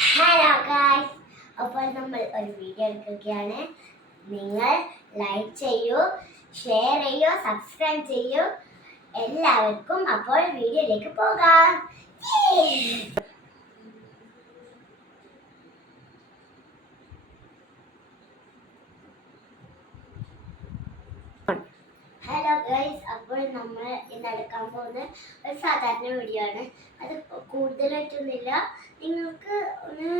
Hello guys, അപ്പോൾ നമ്മൾ ഒരു വീഡിയോ എടുക്കുകയാണ്. നിങ്ങൾ ലൈക്ക് ചെയ്യൂ, ഷെയർ ചെയ്യൂ, സബ്സ്ക്രൈബ് ചെയ്യൂ എല്ലാവർക്കും. അപ്പോൾ വീഡിയോയിലേക്ക് പോകാം. ഹലോ ഗൈസ്, അപ്പോൾ നമ്മൾ ഇന്ന് എടുക്കാൻ പോകുന്ന ഒരു സാധാരണ വീഡിയോ ആണ്. അത് കൂടുതലായിട്ടൊന്നുമില്ല. നിങ്ങൾക്ക് ഒന്ന്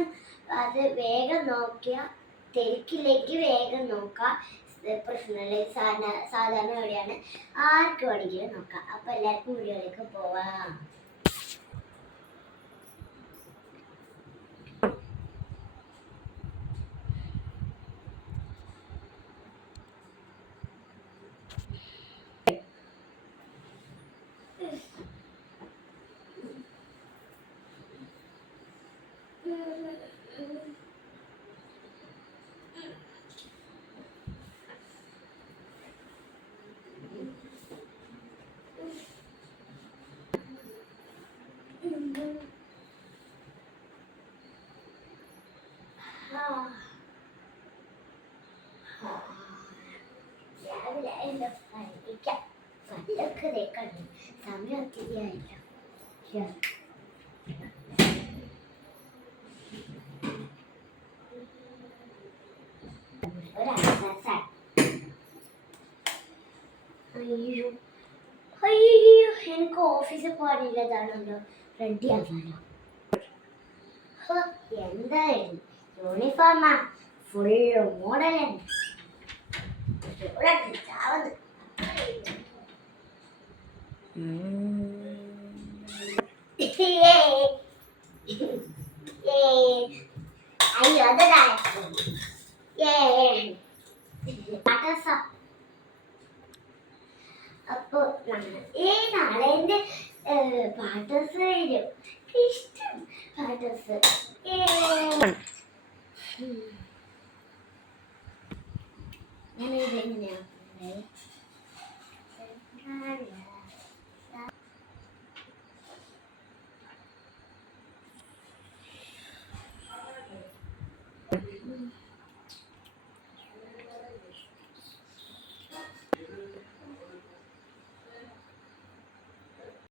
അത് വേഗം നോക്കിയാൽ തിരക്കിലേക്ക് വേഗം നോക്കാം. പ്രശ്നമില്ല. സാധാരണ വീഡിയോ ആണ്, ആർക്ക് വേണമെങ്കിലും നോക്കാം. അപ്പോൾ എല്ലാവർക്കും വീഡിയോയിലേക്ക് പോവാം. രാവിലെ എൻ്റെ പല്ലൊക്കെ തേക്കണ്ടേ, സമയം ഒത്തിരി ആയില്ല. അയ്യോ അയ്യോ, എനിക്ക് ഓഫീസിൽ പോകാനില്ലതാണല്ലോ, റെഡി ആവാനോ. എന്തായാലും യൂണിഫോമാ, ഫുള്ള് മോഡലാണ്. അയ്യോ അതാ അപ്പൊ നാളെ എന്റെ പാട്ടസ് വരും. ഇഷ്ടം പാട്ടസ്. ഞാനിതെങ്ങനെയാ